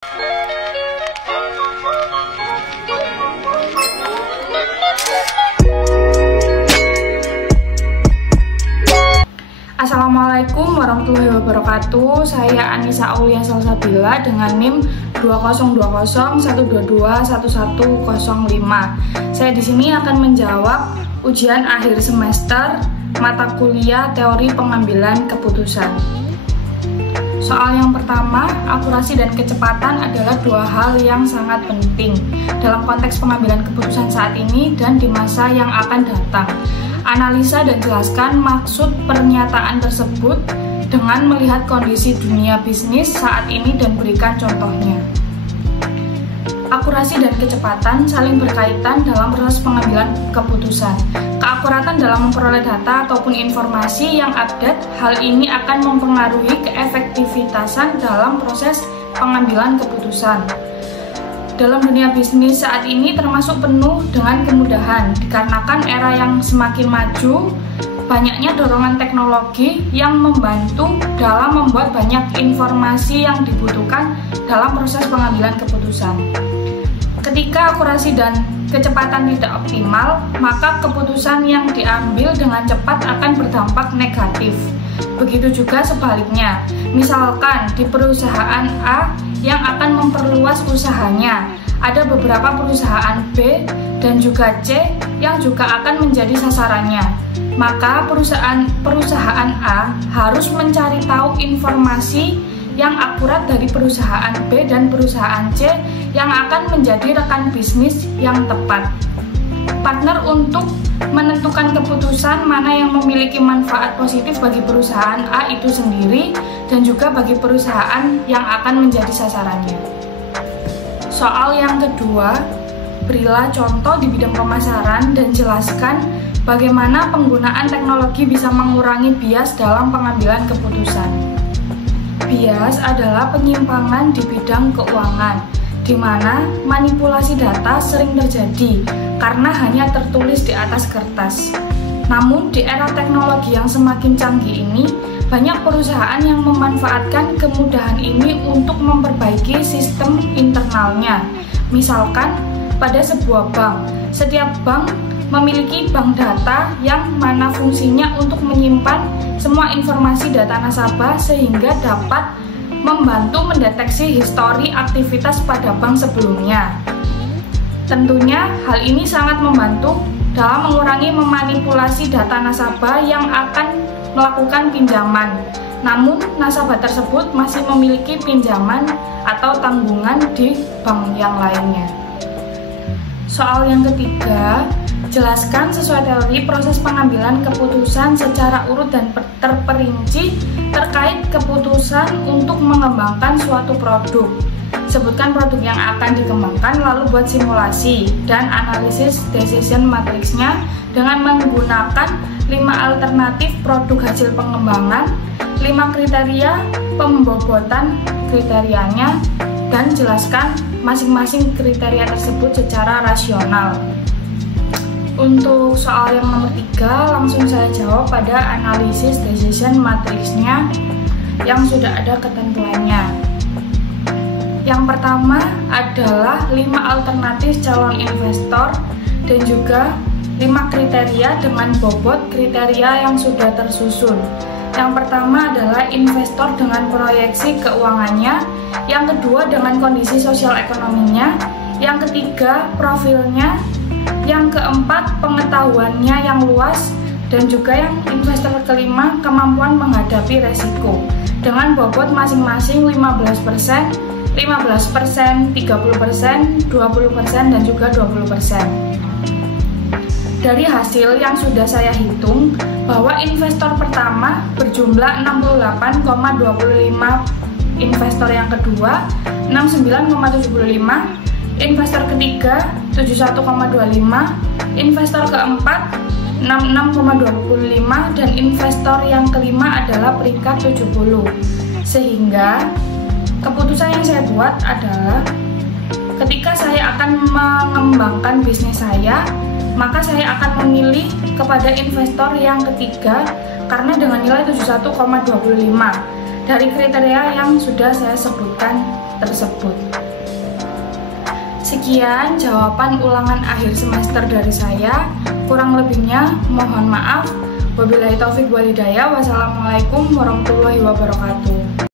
Assalamualaikum warahmatullahi wabarakatuh. Saya Anissa Aulia Salsabila dengan NIM 202012221105. Saya di sini akan menjawab ujian akhir semester mata kuliah teori pengambilan keputusan. Soal yang pertama, akurasi dan kecepatan adalah dua hal yang sangat penting dalam konteks pengambilan keputusan saat ini dan di masa yang akan datang. Analisa dan jelaskan maksud pernyataan tersebut dengan melihat kondisi dunia bisnis saat ini dan berikan contohnya. Akurasi dan kecepatan saling berkaitan dalam proses pengambilan keputusan. Keakuratan dalam memperoleh data ataupun informasi yang update, hal ini akan mempengaruhi keefektivitasan dalam proses pengambilan keputusan. Dalam dunia bisnis saat ini termasuk penuh dengan kemudahan, dikarenakan era yang semakin maju, banyaknya dorongan teknologi yang membantu dalam membuat banyak informasi yang dibutuhkan dalam proses pengambilan keputusan. Ketika akurasi dan kecepatan tidak optimal, maka keputusan yang diambil dengan cepat akan berdampak negatif. Begitu juga sebaliknya, misalkan di perusahaan A yang akan memperluas usahanya, ada beberapa perusahaan B dan juga C yang juga akan menjadi sasarannya. Maka perusahaan A harus mencari tahu informasi yang akurat dari perusahaan B dan perusahaan C yang akan menjadi rekan bisnis yang tepat. Partner untuk menentukan keputusan mana yang memiliki manfaat positif bagi perusahaan A itu sendiri dan juga bagi perusahaan yang akan menjadi sasarannya. Soal yang kedua, berilah contoh di bidang pemasaran dan jelaskan bagaimana penggunaan teknologi bisa mengurangi bias dalam pengambilan keputusan. Bias adalah penyimpangan di bidang keuangan, di mana manipulasi data sering terjadi karena hanya tertulis di atas kertas. Namun di era teknologi yang semakin canggih ini, banyak perusahaan yang memanfaatkan kemudahan ini untuk memperbaiki sistem internalnya. Misalkan pada sebuah bank, setiap bank memiliki bank data yang mana fungsinya untuk menyimpan semua informasi data nasabah sehingga dapat membantu mendeteksi histori aktivitas pada bank sebelumnya. Tentunya hal ini sangat membantu dalam mengurangi memanipulasi data nasabah yang akan melakukan pinjaman. Namun nasabah tersebut masih memiliki pinjaman atau tanggungan di bank yang lainnya. Soal yang ketiga, jelaskan sesuai teori proses pengambilan keputusan secara urut dan terperinci terkait keputusan untuk mengembangkan suatu produk. Sebutkan produk yang akan dikembangkan, lalu buat simulasi dan analisis decision matrixnya dengan menggunakan 5 alternatif produk hasil pengembangan, 5 kriteria pembobotan kriterianya, dan jelaskan masing-masing kriteria tersebut secara rasional. Untuk soal yang nomor 3, langsung saya jawab pada analisis decision matrixnya yang sudah ada ketentuannya. Yang pertama adalah 5 alternatif calon investor dan juga 5 kriteria dengan bobot kriteria yang sudah tersusun. Yang pertama adalah investor dengan proyeksi keuangannya, yang kedua dengan kondisi sosial ekonominya, yang ketiga profilnya, yang keempat pengetahuannya yang luas, dan juga yang investor kelima kemampuan menghadapi resiko dengan bobot masing-masing 15%, 15%, 30%, 20%, dan juga 20%. Dari hasil yang sudah saya hitung, bahwa investor pertama berjumlah 68,25, investor yang kedua 69,75, investor ketiga 71,25, investor keempat 66,25, dan investor yang kelima adalah peringkat 70. Sehingga keputusan yang saya buat adalah ketika saya akan mengembangkan bisnis saya, maka saya akan memilih kepada investor yang ketiga karena dengan nilai 71,25 dari kriteria yang sudah saya sebutkan tersebut. Sekian jawaban ulangan akhir semester dari saya. Kurang lebihnya mohon maaf. Wabillahi taufik wal hidayah. Wassalamualaikum warahmatullahi wabarakatuh.